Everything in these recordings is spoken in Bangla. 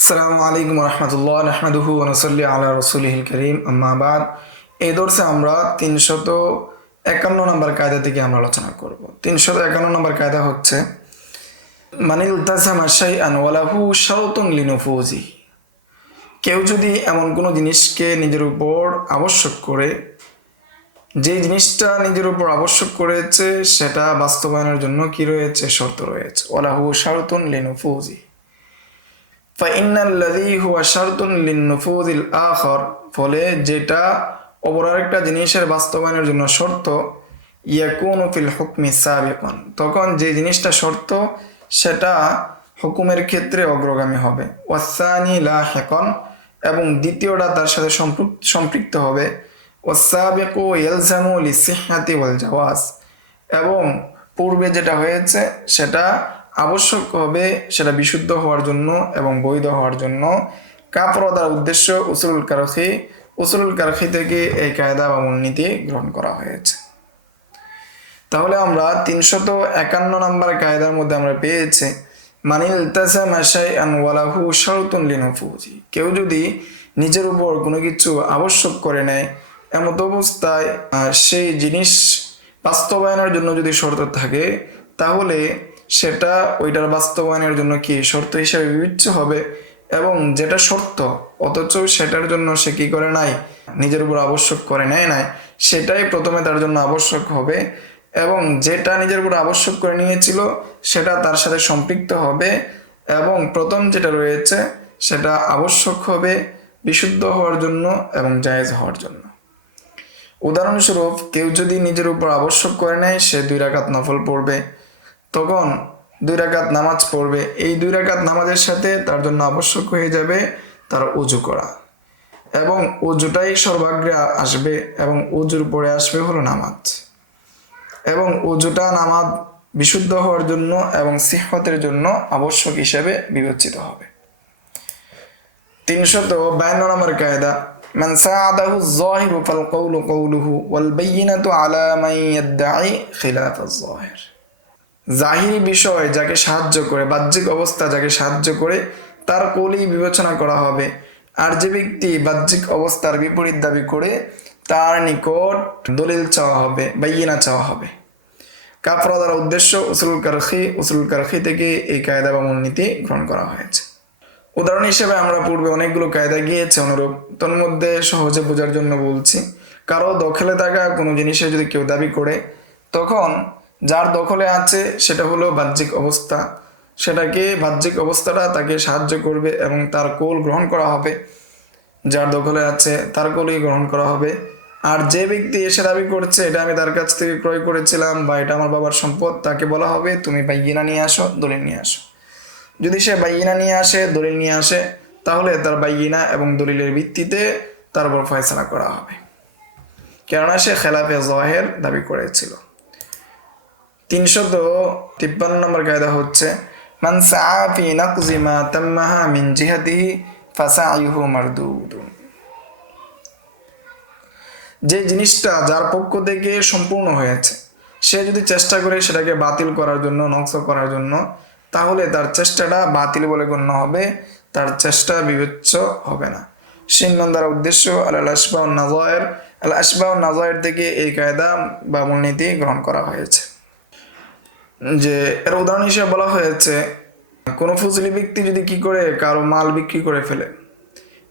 আসসালামু আলাইকুম রহমতুল্লাহ নাহমাদুহু ওয়া নুসাল্লি আলা রাসূলিহিল কারীম আম্মা বাদ। এই দর্সে আমরা 351 নম্বর কায়দা থেকে আমরা আলোচনা করব। 351 নম্বর কায়দা হচ্ছে মান ইলতাযামা শাইআন ওয়া লাহু শারতুন লিনুফুজি। কেউ যদি এমন কোনো জিনিসকে নিজের উপর আবশ্যক করে, যে জিনিসটা নিজের উপর আবশ্যক করেছে সেটা বাস্তবায়নের জন্য কি রয়েছে? শর্ত রয়েছে। ওয়া লাহু শারতুন লিনুফুজি ফাইন্নাল্লাযী হুয়া শারতুন লিন্নুফুযিল আখার, ফলে যেটা অপর আরেকটা জিনিসের বাস্তবায়নের জন্য শর্ত, ইয়াকুনু ফিল হুকমি সাবিকান, তখন যে জিনিসটা শর্ত সেটা হুকুমের ক্ষেত্রে অগ্রগামী হবে। ওয়াসানি লাহিকান, এবং দ্বিতীয়টা তার সাথে সম্পৃক্ত হবে। ওয়াসাবিকু ইয়ালজামু লিসিহহাতি ওয়াল জাওয়াজ, এবং পূর্বে যেটা হয়েছে সেটা আবশ্যক হবে, সেটা বিশুদ্ধ হওয়ার জন্য এবং বৈধ হওয়ার জন্য। কাফরদার উদ্দেশ্য উসুলুল কারখি থেকে এই কায়দা বা মূলনীতি গ্রহণ করা হয়েছে। তাহলে আমরা 351 নম্বর কায়দার মধ্যে আমরা পেয়েছি মানিল ইলতাযামা শাইআন ওয়া লাহু শারতুন লিনুফুজি, কেউ যদি নিজের উপর কোনো কিছু আবশ্যক করে নেয়, এমত অবস্থায় সেই জিনিস বাস্তবায়নের জন্য যদি শর্ত থাকে, তাহলে সেটা ওইটার বাস্তবায়নের জন্য কি শর্ত হিসেবে বিবেচ্য হবে। এবং যেটা শর্ত অথচ সেটার জন্য সে কি করে নাই, নিজের উপর আবশ্যক করে নেয় নাই, সেটাই প্রথমে তার জন্য আবশ্যক হবে। এবং যেটা নিজের উপর আবশ্যক করে নিয়েছিল সেটা তার সাথে সম্পৃক্ত হবে, এবং প্রথম যেটা রয়েছে সেটা আবশ্যক হবে বিশুদ্ধ হওয়ার জন্য এবং জায়েজ হওয়ার জন্য। উদাহরণস্বরূপ, কেউ যদি নিজের উপর আবশ্যক করে নেয় সে 2 রাকাত নফল পড়বে, তখন 2 রাকাত নামাজ পড়বে। এই 2 রাকাত নামাজের সাথে তার জন্য আবশ্যক হয়ে যাবে তার ওযু করা, এবং ওযুটাই সর্বাগ্রে আসবে, এবং ওযুর পরে আসবে হলো নামাজ, এবং ওযুটা নামাজ বিশুদ্ধ হওয়ার জন্য এবং সিহহতের জন্য আবশ্যক হিসেবে বিবেচিত হবে। 352 নম্বর কায়দা মান সাআদাহু আয-যাহিরু ফাল কওলু কওলুহু ওয়াল বায়িনাতু আলা মান ইয়াদঈ খিলাফ আয-যাহির। জাহিরি বিষয় যাকে সাহায্য করে, বাহ্যিক অবস্থা যাকে সাহায্য করে, তার কওলই বিবেচনা করা হবে। আর যে ব্যক্তি বাহ্যিক অবস্থার বিপরীত দাবি করে, তার নিকট দলিল চাওয়া হবে, বাইয়িনা চাওয়া হবে। কাফরা দ্বারা উদ্দেশ্য উসুলুল কারখি থেকে এই কায়দা বা মূলনীতি গ্রহণ করা হয়েছে। উদাহরণ হিসেবে আমরা পূর্বে অনেকগুলো কায়দা গিয়েছে অনুরূপ, তোর মধ্যে সহজে বোঝার জন্য বলছি। কারো দখলে থাকা কোনো জিনিসে যদি কেউ দাবি করে, তখন যার দখলে আছে সেটা হলো বাহ্যিক অবস্থা, বাহ্যিক অবস্থাটা তাকে সাহায্য করবে এবং তার কৌল গ্রহণ করা হবে। যার দখলে আছে তার কৌলই গ্রহণ করা হবে। আর যে ব্যক্তি এসে দাবি করছে এটা আমি তার কাছ থেকে ক্রয় করেছিলাম বা এটা আমার বাবার সম্পদ, তাকে বলা হবে তুমি বাইয়িনা নিয়ে আসো, দলিল নিয়ে আসো। যদি সে বাইয়িনা নিয়ে আসে, দলিল নিয়ে আসে, তাহলে তার বাইয়িনা এবং দলিলের ভিত্তিতে তার উপর ফয়সালা করা হবে, কেননা সে খেলাফে যাহির দাবি করেছিল। 353 নম্বর কায়দা হচ্ছে মান সাআ ফি নাকজি মা তাম্মাহা মিন জিহাতিহি ফাসাইহু মারদুদুন। যে জিনিসটা যার পক্ষ থেকে সম্পূর্ণ হয়েছে, সে যদি চেষ্টা করে সেটাকে বাতিল করার জন্য, নকশ করার জন্য, তাহলে তার চেষ্টাটা বাতিল বলে গণ্য হবে, তার চেষ্টা বিবেচ্য হবে না। সিনন দ্বারা উদ্দেশ্য আল আসবাউ নাযায়ের থেকে এই কায়দা বা মূলনীতি গ্রহণ করা হয়েছে। যে এর উদাহরণ হিসেবে বলা হয়েছে, কোনো ফজলি ব্যক্তি যদি কি করে কারো মাল বিক্রি করে ফেলে,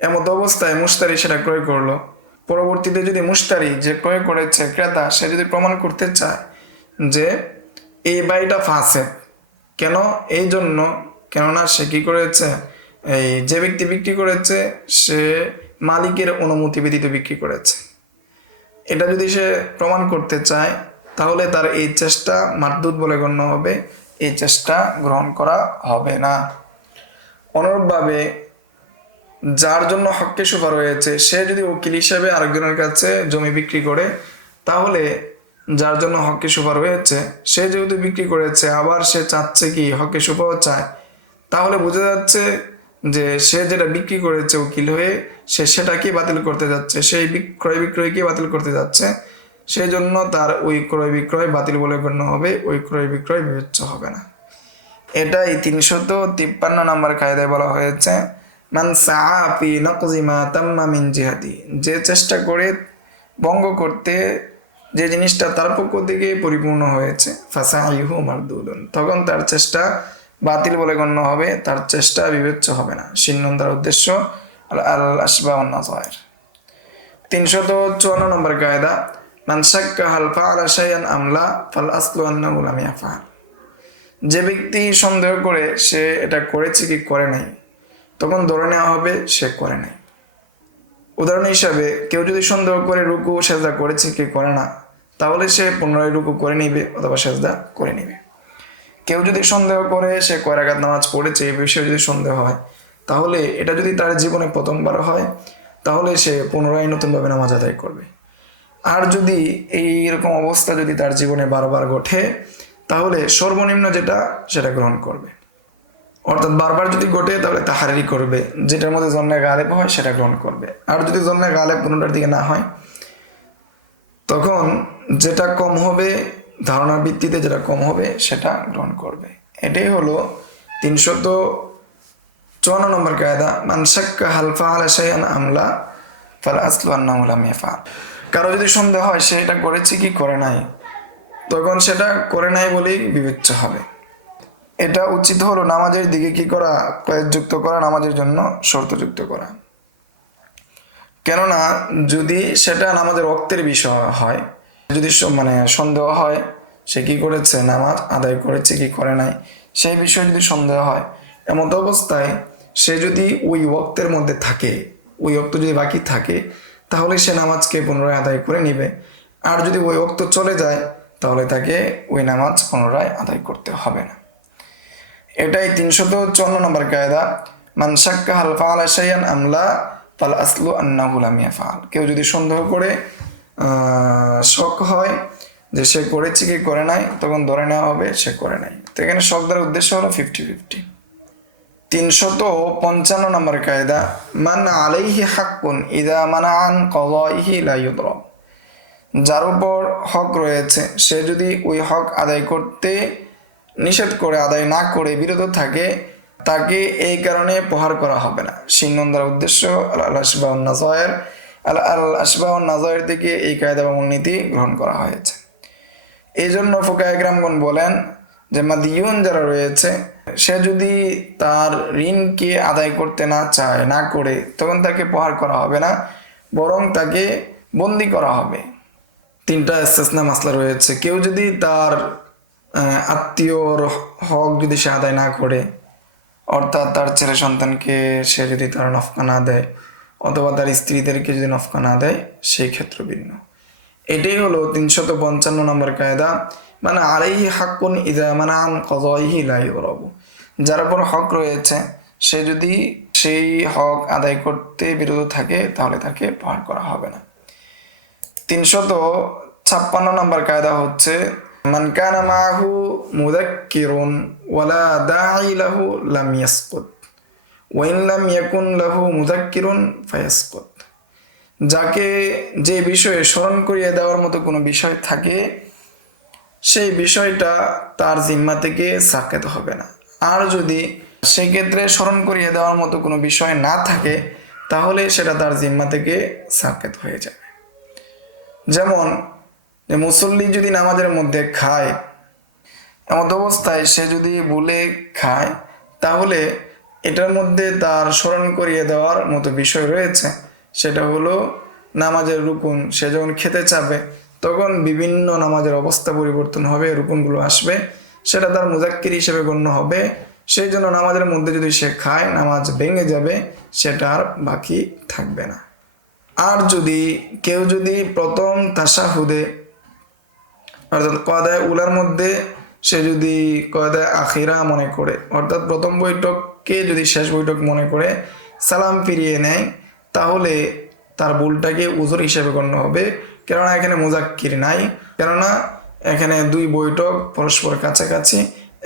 এমত অবস্থায় মুশতারি সেটা ক্রয় করলো, পরবর্তীতে যদি মুশতারি যে ক্রয় করেছে, ক্রেতা, সে যদি প্রমাণ করতে চায় যে এই বাড়িটা ফাসেদ, কেন? এই জন্য কেননা সে কি করেছে, এই যে ব্যক্তি বিক্রি করেছে সে মালিকের অনুমতি ব্যতীত বিক্রি করেছে, এটা যদি সে প্রমাণ করতে চায়, তাহলে তার এই চেষ্টা মারদুদ বলে গণ্য হবে, এই চেষ্টা গ্রহণ করা হবে না। অনুরূপভাবে যার জন্য হক্কে শুভা রয়েছে, সে যদি উকিল হিসেবে আরেকজনের কাছে জমি বিক্রি করে, তাহলে যার জন্য হক্কে শুভা রয়েছে সে যেহেতু বিক্রি করেছে, আবার সে চাচ্ছে কি হক্কে শুভাও চায়, তাহলে বোঝা যাচ্ছে যে সে যেটা বিক্রি করেছে উকিল হয়ে, সে সেটাকে বাতিল করতে যাচ্ছে, সেই ক্রয় বিক্রয়কে বাতিল করতে যাচ্ছে। সেই জন্য তার ওই ক্রয় বিক্রয় বাতিল বলে গণ্য হবে, ওই ক্রয় বিক্রয় বিবেচ্য হবে না। এটাই 353 নম্বর কায়দায় বলা হয়েছে মান সাআ ফি নাকজি মা তাম্মা মিন জিহাদি, যে চেষ্টা করে ভঙ্গ করতে যে জিনিসটা তার পক্ষ থেকে পরিপূর্ণ হয়েছে, ফাসাইহু মারদুদুন, তখন তার চেষ্টা বাতিল বলে গণ্য হবে, তার চেষ্টা বিবেচ্য হবে না। শিন্নুন তার উদ্দেশ্য আল আশবা ওয়ান নাযায়ের। 354 নম্বর কায়দা, মান শাক্কা হাল ফাআলা শাইআন আমলা ফাল আসলু আন্নাহু লাম ইয়াফআল, যে ব্যক্তি সন্দেহ করে সে এটা করেছে কি করে নাই, তখন ধরে নেওয়া হবে সে করে নাই। উদাহরণ হিসাবে কেউ যদি সন্দেহ করে রুকু সেজদা করেছে কি করে না, তাহলে সে পুনরায় রুকু করে নিবে অথবা সেজদা করে নিবে। কেউ যদি সন্দেহ করে সে কয় রাকাত নামাজ পড়েছে এই বিষয়ে যদি সন্দেহ হয়, তাহলে এটা যদি তার জীবনে প্রথমবার হয়, তাহলে সে পুনরায় নতুনভাবে নামাজ আদায় করবে। আর যদি এইরকম অবস্থা যদি তার জীবনে বারবার ঘটে, তাহলে সর্বনিম্ন যেটা সেটা গ্রহণ করবে। অর্থাৎ বারবার যদি ঘটে তাহলে তাহারি করবে, যেটার মধ্যে জন্মে গালেব হয় সেটা গ্রহণ করবে। আর যদি জন্মে গালেব পুনরার দিকে না হয়, তখন যেটা কম হবে, ধারণার ভিত্তিতে যেটা কম হবে সেটা গ্রহণ করবে। এটাই হলো 354 নম্বর কায়দা, মান শাক্কা হাল ফাআলা শাইআন আমলা ফাল আসলু আন্নাহু লাম ইয়াফআল। কারো যদি সন্দেহ হয় সে এটা করেছে কি করে নাই, তখন সেটা করে নাই বলেই বিবেচ্য হবে। এটা উচিত হলো নামাজের দিকে কি করা, কয়েকযুক্ত করা, নামাজের জন্য শর্তযুক্ত করা। কেননা যদি সেটা নামাজের ওয়াক্তের বিষয় হয়, যদি সন্দেহ হয় সে কি করেছে, নামাজ আদায় করেছে কি করে নাই, সেই বিষয়ে যদি সন্দেহ হয়, এমন অবস্থায় সে যদি ওই ওয়াক্তের মধ্যে থাকে, ওই ওয়াক্ত যদি বাকি থাকে, তাহলে সে নামাজকে পুনরায় আদায় করে নিবে। আর যদি ওই ওয়াক্ত চলে যায়, তাহলে তাকে ওই নামাজ পুনরায় আদায় করতে হবে না। এটাই 354 নম্বর কায়দা, মান শাক্কা হাল ফাআলা শাইআন আমলা ফাল আসলু আন্নাহু লাম ইয়াফআল। কেউ যদি সন্দেহ করে শক হয় যে সে করেছে কি করে নাই, তখন ধরে নেওয়া হবে সে করে নাই। তো এখানে শক দ্বারা উদ্দেশ্য হলো 50-50। 355 নম্বর কায়দা, মান আলাইহি হাক্কুন ইযা মানা আন কাযাইহি লা ইউদরাব, যার উপর হক রয়েছে সে যদি ওই হক আদায় করতে নিষেধ করে, আদায় না করে বিরত থাকে, তাকে এই কারণে প্রহার করা হবে না। শিন্নুন দ্বারা উদ্দেশ্য আল আশবা ওয়ান নাযায়ের। আল আশবা ওয়ান নাযায়ের থেকে এই কায়দা বা মূলনীতি গ্রহণ করা হয়েছে। এই জন্য ফুকায়ে কেরামগণ বলেন যে মাদিয়ুন যারা রয়েছে, সে যদি তার ঋণকে আদায় করতে না চায়, না করে, তখন তাকে প্রহার করা হবে না, বরং তাকে বন্দি করা হবে। 3টা ইস্তিসনা মাসলা রয়েছে। কেউ যদি তার আত্মীয়র হক যদি সে আদায় না করে, অর্থাৎ তার ছেলে সন্তানকে সে যদি তার নফকা না দেয়, অথবা তার স্ত্রীদেরকে যদি নফকা না দেয়, সেই ক্ষেত্র ভিন্ন। এটাই হলো 355 নম্বর কায়দা, মানে আলাইহি হাক্কুন ইযা মানা আন কাযাইহি লা ইউরাবু, যার উপর হক রয়েছে সে যদি সেই হক আদায় করতে বিরত থাকে, তাহলে তাকে প্রহার করা হবে না। 356 নম্বর কায়দা হচ্ছে, মান কানা মাআহু মুযাক্কিরুন ওয়ালা দাঈ লাহু লাম ইয়াসকুত ওয়া ইন লাম ইয়াকুন লাহু মুযাক্কিরুন ফায়াসকুত, যাকে যে বিষয়ে স্মরণ করিয়ে দেওয়ার মতো কোনো বিষয় থাকে, সেই বিষয়টা তার জিম্মা থেকে সাকেত হবে না। আর যদি সেই ক্ষেত্রে স্মরণ করিয়ে দেওয়ার মতো কোনো বিষয় না থাকে, তাহলে সেটা তার জিম্মা থেকে সাকেত হয়ে যাবে। যেমন যে মুসল্লি যদি নামাজের মধ্যে খায়, এমন অবস্থায় সে যদি ভুলে খায়, তাহলে এটার মধ্যে তার স্মরণ করিয়ে দেওয়ার মতো বিষয় রয়েছে। সেটা হলো নামাজের রুকুন। সে যখন খেতে চাবে, তখন বিভিন্ন নামাজের অবস্থা পরিবর্তন হবে, রুকুনগুলো আসবে, সেটা তার মুযাক্কির হিসেবে গণ্য হবে। সেই জন্য নামাজের মধ্যে যদি সে খায়, নামাজ ভেঙে যাবে, সেটা আর বাকি থাকবে না। আর যদি কেউ যদি প্রথম তাশাহুদে, অর্থাৎ কয়দায় উলার মধ্যে সে যদি কয়দায় আখিরা মনে করে, অর্থাৎ প্রথম বৈঠককে যদি শেষ বৈঠক মনে করে সালাম ফিরিয়ে নেয়, তাহলে তার ভুলটাকে উযর হিসেবে গণ্য হবে। কেননা এখানে মুযাক্কির নাই, কেননা এখানে 2 বৈঠক পরস্পর কাছাকাছি,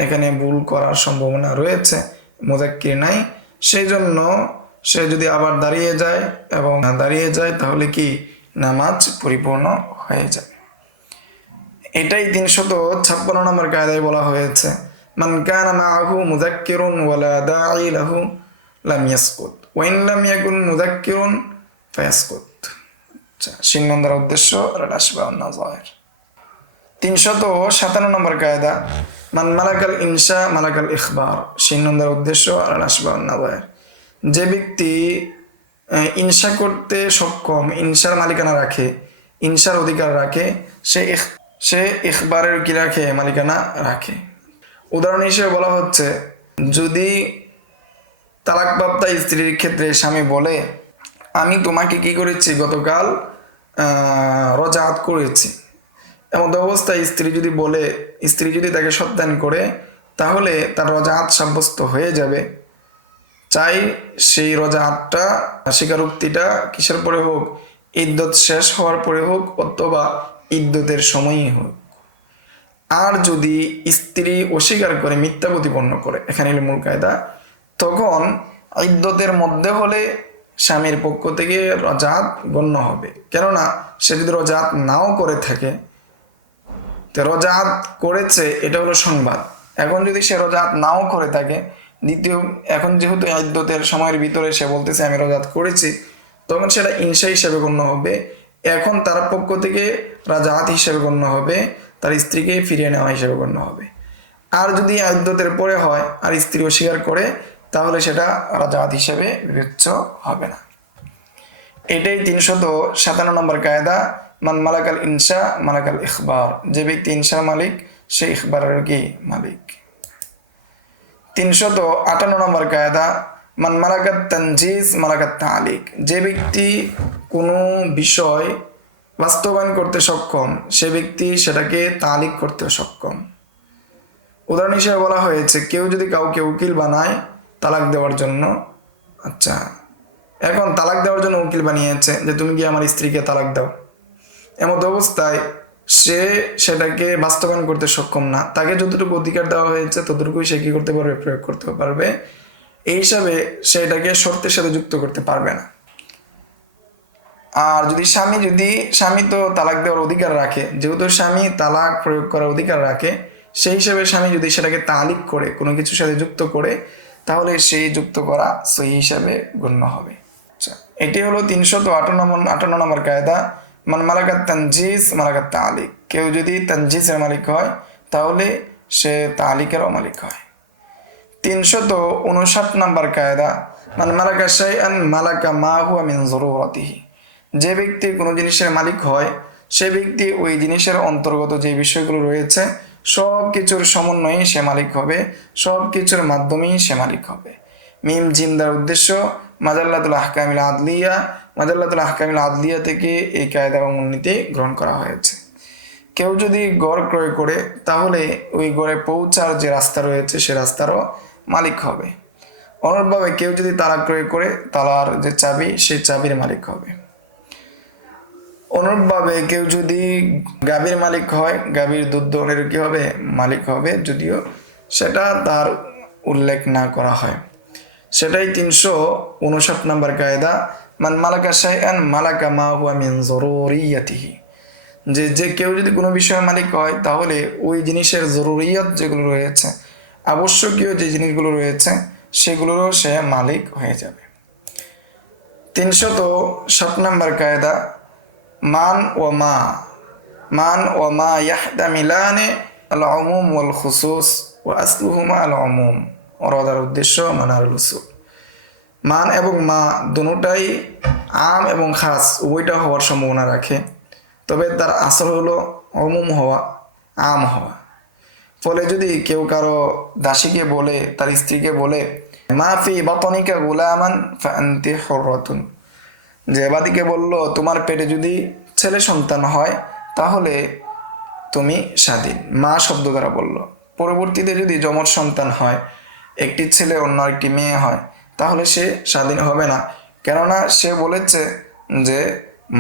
এখানে ভুল করার সম্ভাবনা রয়েছে, মুযাক্কির নাই। সেই জন্য সে যদি আবার দাঁড়িয়ে যায় এবং দাঁড়িয়ে যায়, তাহলে কি নামাজ পরিপূর্ণ হয়ে যায়। এটাই 356 নম্বর কায়দায় বলা হয়েছে, মান কানা মাআহু মুযাক্কিরুন ওয়ালা দাঈ লাহু লাম ইয়াসকুত ওয়াইন লাম ইয়াকুন মুযাক্কিরুন ফায়াসকুত। আচ্ছা, শিন্নন দ্বারা উদ্দেশ্য আল আশবাহ ওয়ান নাযায়ের। 357 নম্বর কায়দা মান মালাকাল ইনশা মালাকাল ইখবার, শিন্নন দ্বারা উদ্দেশ্য আল আশবাহ ওয়ান নাযায়ের। যে ব্যক্তি ইনশা করতে সক্ষম, ইনশার মালিকানা রাখে, ইনশার অধিকার রাখে, সে ইখবারের কি রাখে, মালিকানা রাখে। উদাহরণ হিসেবে বলা হচ্ছে, যদি তালাকপ্রাপ্তা স্ত্রীর ক্ষেত্রে স্বামী বলে আমি তোমাকে কি করেছি, গতকাল রজাআত করেছি, এমন অবস্থায় স্ত্রী যদি তাকে সত্যায়ন করে তাহলে তার রজাআত সাব্যস্ত হয়ে যাবে। চাই সেই রজাআতটা, স্বীকারোক্তিটা কিসের পরে হোক, ইদ্যত শেষ হওয়ার পরে হোক অথবা ইদ্যতের সময়ই হোক। আর যদি স্ত্রী অস্বীকার করে, মিথ্যা প্রতিপন্ন করে, এখানে হলো মূল কায়দা, তখন ইদ্যতের মধ্যে হলে স্বামীর পক্ষ থেকে রজাআত গণ্য হবে। কেননা সে যদি রজাআত নাও করে থাকে, তো রজাআত করেছে এটা হলো সংবাদ। এখন যদি সে রজাআত নাও করে থাকে, এখন যেহেতু ইদ্যতের সময়ের ভিতরে সে বলতেছে আমি রজাআত করেছি, তখন সেটা ইনশা হিসেবে গণ্য হবে। এখন তার পক্ষ থেকে রজাআত হিসেবে গণ্য হবে, তার স্ত্রীকে ফিরিয়ে নেওয়া হিসেবে গণ্য হবে। আর যদি ইদ্যতের পরে হয় আর স্ত্রী অস্বীকার করে, তাহলে সেটা রজাআত হিসেবে বিবেচ্য হবে না। এটাই 357 নম্বর কায়দা মান মালাকাল ইনশা মালাকাল ইখবার, যে ব্যক্তি ইনশার মালিক সে ইখবারের কি মালিক। 358 নম্বর কায়দা মান মালাকাত তানজিজ মালাকাত তালিক, যে ব্যক্তি কোনো বিষয় বাস্তবায়ন করতে সক্ষম সে ব্যক্তি সেটাকে তালিক করতে সক্ষম। উদাহরণ হিসেবে বলা হয়েছে, কেউ যদি কাউকে উকিল বানায় তালাক দেওয়ার জন্য, আচ্ছা এখন তালাক দেওয়ার জন্য উকিল বানিয়েছে যে তুমি কি আমার স্ত্রীকে তালাক দাও, এমত অবস্থায় সে সেটাকে বাস্তবায়ন করতে সক্ষম না। তাকে যতটুকু অধিকার দেওয়া হয়েছে ততটুকুই সে কি করতে পারবে, প্রয়োগ করতে পারবে। এই হিসাবে সেটাকে শর্তের সাথে যুক্ত করতে পারবে না। আর যদি স্বামী তো তালাক দেওয়ার অধিকার রাখে, যেহেতু স্বামী তালাক প্রয়োগ করার অধিকার রাখে, সেই হিসেবে স্বামী যদি সেটাকে তালিক করে কোনো কিছুর সাথে যুক্ত করে, তাহলে সেই যুক্ত করা সহি হিসাবে গণ্য হবে। আচ্ছা, এটি হলো 358 নম্বর কায়দা মান মালাকাত তানজিজ মালাকাত তালিক, কেউ যদি তানজিজের মালিক হয় তাহলে সে তালিকেরও মালিক হয়। 359 নম্বর কায়দা মান মালাকা শাইআন মালাকা মা হুয়া মিন যুরুরাতিহি, যে ব্যক্তি কোনো জিনিসের মালিক হয় সে ব্যক্তি ওই জিনিসের অন্তর্গত যে বিষয়গুলো রয়েছে সব কিছুর সমন্বয়ে সে মালিক হবে, সব কিছুর মাধ্যমেই সে মালিক হবে। মিম জিম দ্বারা উদ্দেশ্য মাজাল্লাতুল আহকামিল আদলিয়া, মাজাল্লাতুল আহকামিল আদলিয়া থেকে এই কায়দা এবং মূলনীতি গ্রহণ করা হয়েছে। কেউ যদি গড় ক্রয় করে তাহলে ওই গড়ে পৌঁছার যে রাস্তা রয়েছে সে রাস্তারও মালিক হবে। অনুরূপভাবে কেউ যদি তালা ক্রয় করে তালার যে চাবি সেই চাবির মালিক হবে। অনুরূপভাবে কেউ যদি গাভীর মালিক হয়, গাভীর দুধ দোহনের কি হবে, মালিক হবে, যদিও সেটা তার উল্লেখ না করা হয়। সেটাই 359 নম্বর কায়দা মান মালাকা শাইআন মালাকা মা হুয়া মিন যুরুরিয়াতিহি, যে কেউ যদি কোনো বিষয়ের মালিক হয় তাহলে ওই জিনিসের জরুরিয়াত যেগুলো রয়েছে, আবশ্যকীয় যে জিনিসগুলো রয়েছে সেগুলোরও সে মালিক হয়ে যাবে। 307 নম্বর কায়দা মান ও মা ইয়াহতামিলানে আল উমুম ওয়াল খুসুস ওয়া আসলুহুমা আল উমুম ওরাদার উদ্দেশ্য মানারুল উসুল। মান এবং মা দুটোটাই আম এবং খাস উভয়টা হওয়ার সম্ভাবনা রাখে, তবে তার আসল হলো উমুম হওয়া, আম হওয়া। ফলে যদি কেউ কারো দাসীকে বলে, তার স্ত্রীকে বলে মা ফি বাতনিকা গুলামান ফাআনতি হুররাতুন, যে বাদীকে বলল তোমার পেটে যদি ছেলে সন্তান হয় তাহলে তুমি স্বাধীন, মা শব্দ দ্বারা বলল। পরবর্তীতে যদি যমজ সন্তান হয়, একটি ছেলে অন্য একটি মেয়ে হয়, তাহলে সে স্বাধীন হবে না, কেননা সে বলেছে যে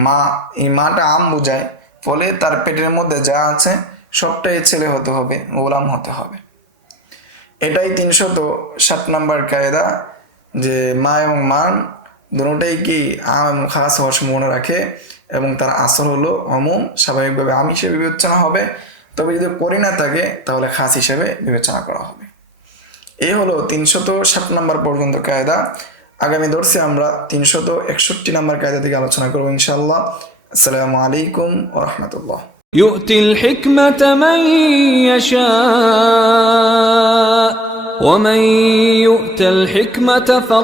মা, এই মাটা আম বোঝায়, ফলে তার পেটের মধ্যে যা আছে সবটাই ছেলে হতে হবে, গোলাম হতে হবে। এটাই 307 নম্বর কায়দা, যে মা এবং মান দুটোটাই কি আম এবং খাস হওয়ার সম্ভাবনা রাখে এবং তার আসল হলো অমুম, স্বাভাবিকভাবে আম হিসেবে বিবেচনা হবে, তবে যদি করিনা থাকে তাহলে খাস হিসেবে বিবেচনা করা হবে। এই হলো 307 নম্বর পর্যন্ত কায়দা। আগামী দর্শে আমরা 361 নম্বর কায়দা থেকে আলোচনা করবো ইনশাআল্লাহ। আসসালামু আলাইকুম ওয়া রাহমাতুল্লাহ। يؤتي الحكمة من يشاء ومن يؤت الحكمة